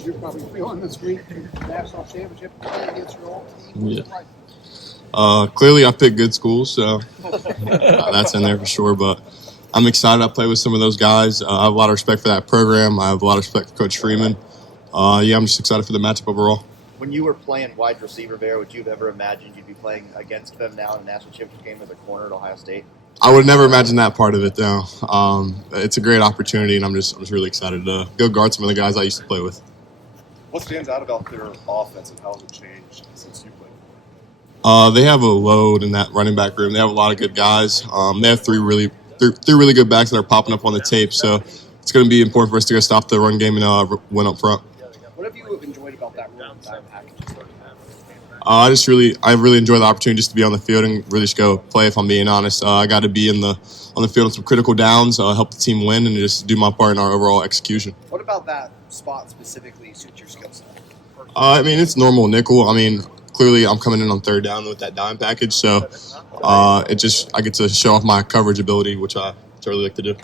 as you're probably feeling this week in the national championship against your old team? Yeah. Clearly, I picked good schools, so that's in there for sure. But I'm excited. I play with some of those guys. I have a lot of respect for that program. I have a lot of respect for Coach Freeman. I'm just excited for the matchup overall. When you were playing wide receiver there, would you have ever imagined you'd be playing against them now in a national championship game as a corner at Ohio State? I would never imagine that part of it, though. It's a great opportunity, and I'm just really excited to go guard some of the guys I used to play with. What stands out about their offense and how has it changed since you played? They have a load in that running back room. They have a lot of good guys. They have three really good backs that are popping up on the tape. So it's going to be important for us to go stop the run game and win up front. What have you enjoyed about that run time package? I really enjoy the opportunity just to be on the field and really just go play. If I'm being honest, I got to be on the field on some critical downs, help the team win, and just do my part in our overall execution. What about that spot specifically suits your skill set? It's normal nickel. Clearly I'm coming in on third down with that dime package, so I get to show off my coverage ability, which I really like to do.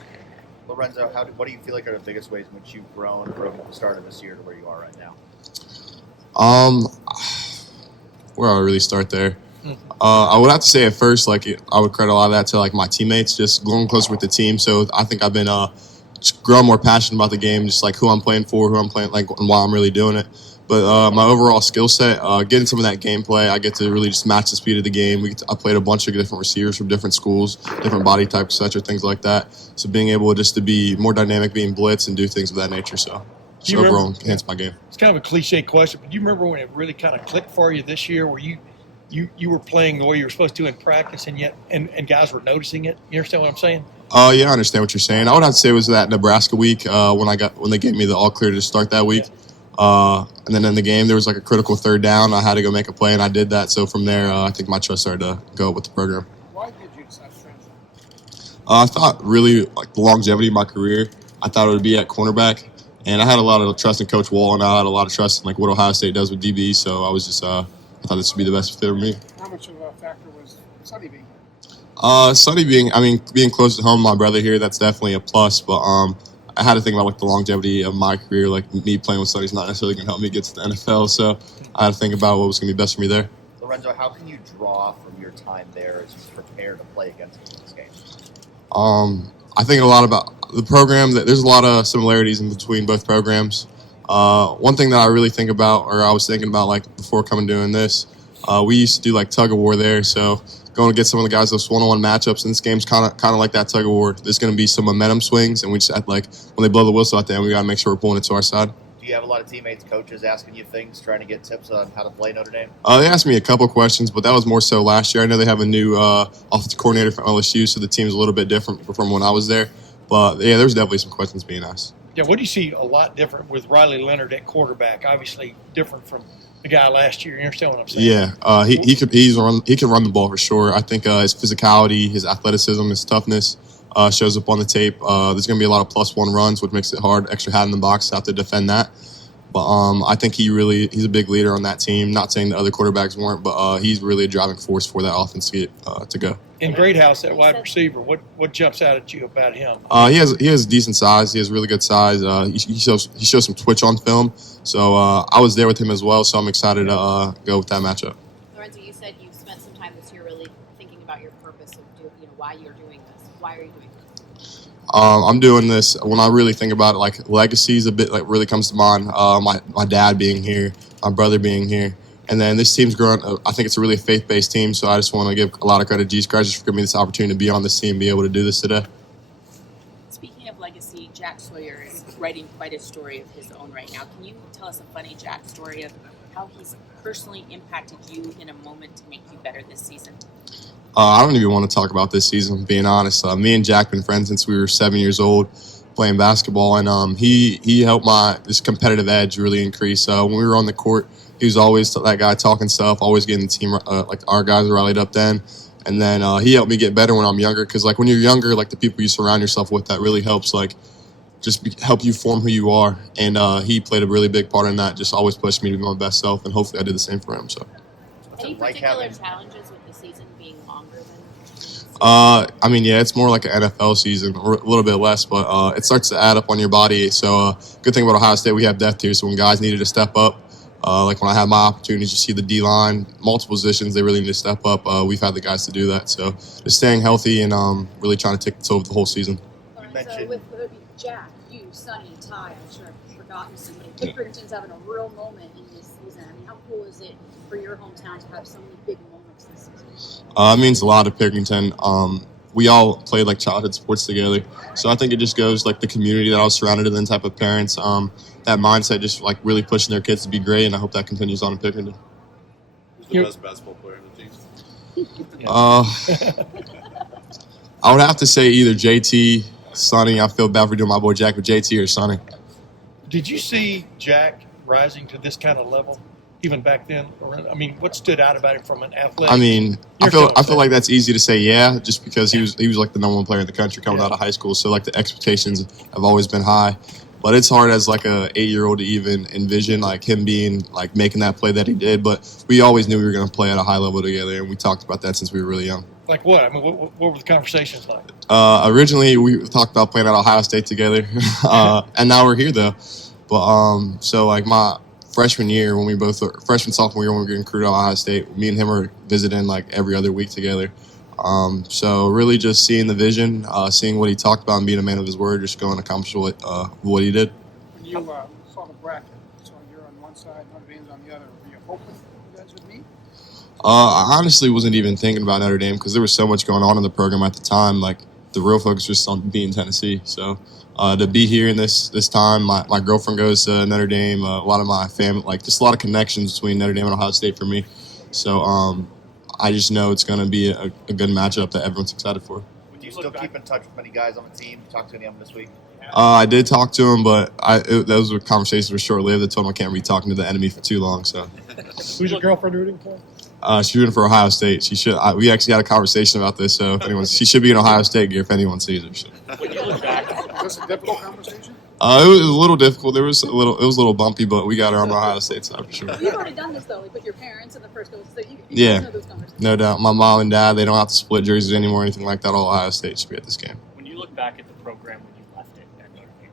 Lorenzo, what do you feel like are the biggest ways in which you've grown from the start of this year to where you are right now? Where do I really start there? I would have to say at first, I would credit a lot of that to my teammates, just going closer with the team. So I think I've been just growing more passionate about the game, just who I'm playing for, who I'm playing, and why I'm really doing it. But my overall skill set, getting some of that gameplay, I get to really just match the speed of the game. I played a bunch of different receivers from different schools, different body types, etc., things like that. So being able just to be more dynamic, being blitz, and do things of that nature. So overall, enhance my game. It's kind of a cliche question, but do you remember when it really kind of clicked for you this year, where you were playing the way you were supposed to in practice, and guys were noticing it? You understand what I'm saying? Yeah, I understand what you're saying. I would have to say it was that Nebraska week when they gave me the all clear to start that week. And then in the game, there was a critical third down. I had to go make a play, and I did that. So from there, I think my trust started to go with the program. Why did you decide to transfer? I thought really the longevity of my career, I thought it would be at cornerback. And I had a lot of trust in Coach Wall, and I had a lot of trust in what Ohio State does with DB. So I was just I thought this would be the best fit for me. How much of a factor was Sonny being here? Sonny being close to home, my brother here, that's definitely a plus. But I had to think about the longevity of my career. Me playing with Sonny's not necessarily going to help me get to the NFL. So I had to think about what was going to be best for me there. Lorenzo, how can you draw from your time there as you prepare to play against him in this game? I think a lot about the program. There's a lot of similarities in between both programs. One thing that I really think about, or I was thinking about before coming doing this, we used to do tug of war there. So going to get some of the guys those one-on-one matchups, and this game's kind of like that tug of war. There's going to be some momentum swings, and we just when they blow the whistle at the end, we got to make sure we're pulling it to our side. Do you have a lot of teammates, coaches asking you things, trying to get tips on how to play Notre Dame? They asked me a couple questions, but that was more so last year. I know they have a new offensive coordinator from LSU, so the team's a little bit different from when I was there. But, yeah, there's definitely some questions being asked. Yeah, what do you see a lot different with Riley Leonard at quarterback? Obviously different from the guy last year. You understand what I'm saying? Yeah, he can run the ball for sure. I think his physicality, his athleticism, his toughness shows up on the tape. There's going to be a lot of +1 runs, which makes it hard. Extra hat in the box, have to defend that. But I think he's a big leader on that team. Not saying the other quarterbacks weren't, but he's really a driving force for that offense to go. In Greathouse, that wide receiver, what jumps out at you about him? He has decent size. He has really good size. He shows some twitch on film. So I was there with him as well. So I'm excited to go with that matchup. Lorenzo, you said you've spent some time this year really thinking about your purpose of why you're doing this. Why are you doing this? I'm doing this when I really think about it. Legacy is a bit really comes to mind. My dad being here, my brother being here. And then this team's grown. I think it's a really faith-based team, so I just want to give a lot of credit to Jesus Christ for giving me this opportunity to be on this team and be able to do this today. Speaking of legacy, Jack Sawyer is writing quite a story of his own right now. Can you tell us a funny Jack story of how he's personally impacted you in a moment to make you better this season? I don't even want to talk about this season, being honest. Me and Jack been friends since we were 7 years old playing basketball, and he helped this competitive edge really increase. When we were on the court, he was always that guy talking stuff, always getting the team, our guys rallied up then. And then he helped me get better when I'm younger, because when you're younger, the people you surround yourself with, that really helps help you form who you are. And he played a really big part in that, just always pushed me to be my best self, and hopefully I did the same for him. So. Any particular challenges with the season being longer than I mean, yeah, it's more like an NFL season, or a little bit less, but it starts to add up on your body. So, good thing about Ohio State, we have depth here. So when guys needed to step up, like when I had my opportunities to see the D-line, multiple positions, they really need to step up. We've had the guys to do that. So just staying healthy and really trying to take the toe of the whole season. So with Jack, you, Sonny, Ty, I'm sure I've forgotten somebody. Pickerington's having a real moment in this season. I mean, how cool is it for your hometown to have so many big moments this season? It means a lot to Pickerington. We all played like childhood sports together. So I think it just goes like the community that I was surrounded in, the type of parents, that mindset just like really pushing their kids to be great. And I hope that continues on in Pickerington. Who's the best basketball player in the team? I would have to say either JT, Sonny. I feel bad for doing my boy Jack, with JT or Sonny. Did you see Jack rising to this kind of level even back then? Or, I mean, what stood out about him from an athletic? I mean, I feel like that's easy to say, yeah, just because he was like the number one player in the country coming out of high school. So like the expectations have always been high. But it's hard as like a 8-year-old to even envision like him being like making that play that he did. But we always knew we were going to play at a high level together, and we talked about that since we were really young. Like what? I mean, what were the conversations like? Originally, we talked about playing at Ohio State together, and now we're here though. But so like my freshman year, when we both were sophomore year when we were getting recruited to Ohio State, me and him were visiting like every other week together. So really just seeing the vision, seeing what he talked about and being a man of his word, just going to accomplish what he did. When you saw the bracket, so you're on one side, Notre Dame's on the other, were you hoping you guys would meet? I honestly wasn't even thinking about Notre Dame because there was so much going on in the program at the time. Like the real focus was on being Tennessee. So to be here in this time, my girlfriend goes to Notre Dame. A lot of my family, like just a lot of connections between Notre Dame and Ohio State for me. So I just know it's going to be a good matchup that everyone's excited for. Would you still keep in touch with many guys on the team? Talk to any of them this week? I did talk to him, but those were conversations were short-lived. I told him I can't be talking to the enemy for too long. So, who's your girlfriend rooting for? She's rooting for Ohio State. She should. We actually had a conversation about this. So, she should be in Ohio State gear if anyone sees her. So. When you look back, was this a difficult conversation? It was a little difficult. It was a little bumpy, but we got her on the Ohio State side for sure. You've already done this though, like with your parents in the first go, so you know those conversations. No doubt. My mom and dad, they don't have to split jerseys anymore or anything like that. All Ohio State should be at this game. When you look back at the program when you left it at Notre Dame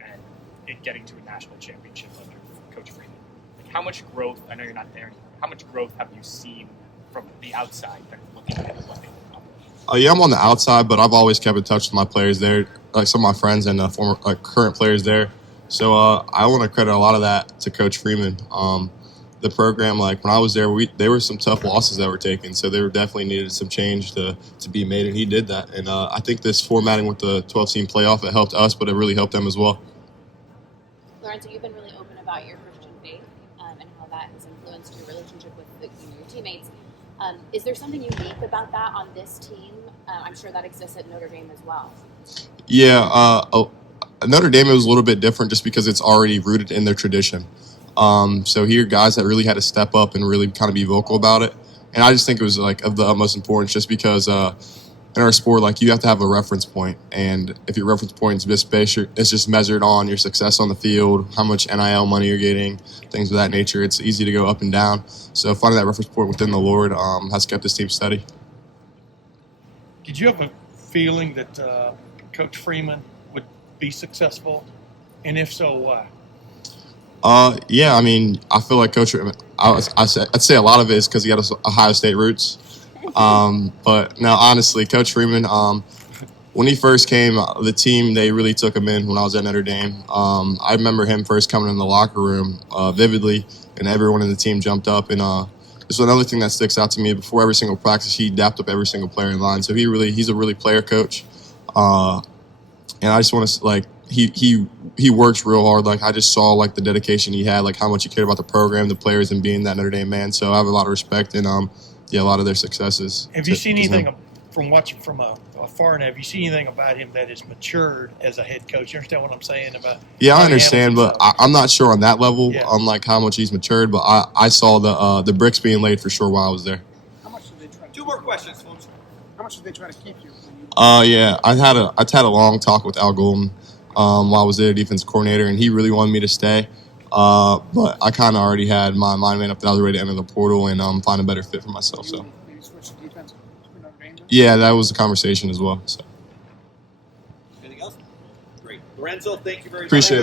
and it getting to a national championship under Coach Freeman, like how much growth? I know you're not there anymore. How much growth have you seen from the outside, kind of looking at what they've accomplished? Yeah, I'm on the outside, but I've always kept in touch with my players there, like some of my friends and former current players there. So I want to credit a lot of that to Coach Freeman. The program, like when I was there, there were some tough losses that were taken, so there definitely needed some change to be made, and he did that. And I think this formatting with the 12-team playoff, it helped us, but it really helped them as well. Lorenzo, you've been really open about your Christian faith and how that has influenced your relationship with your teammates. Is there something unique about that on this team? I'm sure that exists at Notre Dame as well. Yeah, Notre Dame was a little bit different just because it's already rooted in their tradition. So here, guys that really had to step up and really kind of be vocal about it. And I just think it was like of the utmost importance just because in our sport, like you have to have a reference point. And if your reference point is just based, it's just measured on your success on the field, how much NIL money you're getting, things of that nature. It's easy to go up and down. So finding that reference point within the Lord has kept this team steady. Did you have a feeling that Coach Freeman would be successful? And if so, why? Yeah, I mean, I feel like Coach Freeman, I'd say a lot of it is because he had Ohio State roots. But no, honestly, Coach Freeman, when he first came, the team, they really took him in when I was at Notre Dame. I remember him first coming in the locker room vividly, and everyone in the team jumped up. And this is another thing that sticks out to me. Before every single practice, he dapped up every single player in line. So he's a really player coach. And I just want to, like, he works real hard. Like, I just saw, like, the dedication he had, like, how much he cared about the program, the players, and being that Notre Dame man. So I have a lot of respect and, a lot of their successes. Have you seen anything from watching from afar? And have you seen anything about him that has matured as a head coach? You understand what I'm saying about? Yeah, I understand, but I'm not sure on that level, on like how much he's matured. But I saw the bricks being laid for sure while I was there. How much did they try? Two more questions, folks. How much did they try to keep you? Yeah, I had a long talk with Al Golden while I was there, defense coordinator, and he really wanted me to stay. But I kind of already had my mind made up that I was ready to enter the portal and find a better fit for myself. So. Maybe switch to defense for Notre Dame? Yeah, that was a conversation as well. So Anything else? Great. Lorenzo, thank you very much. appreciate it.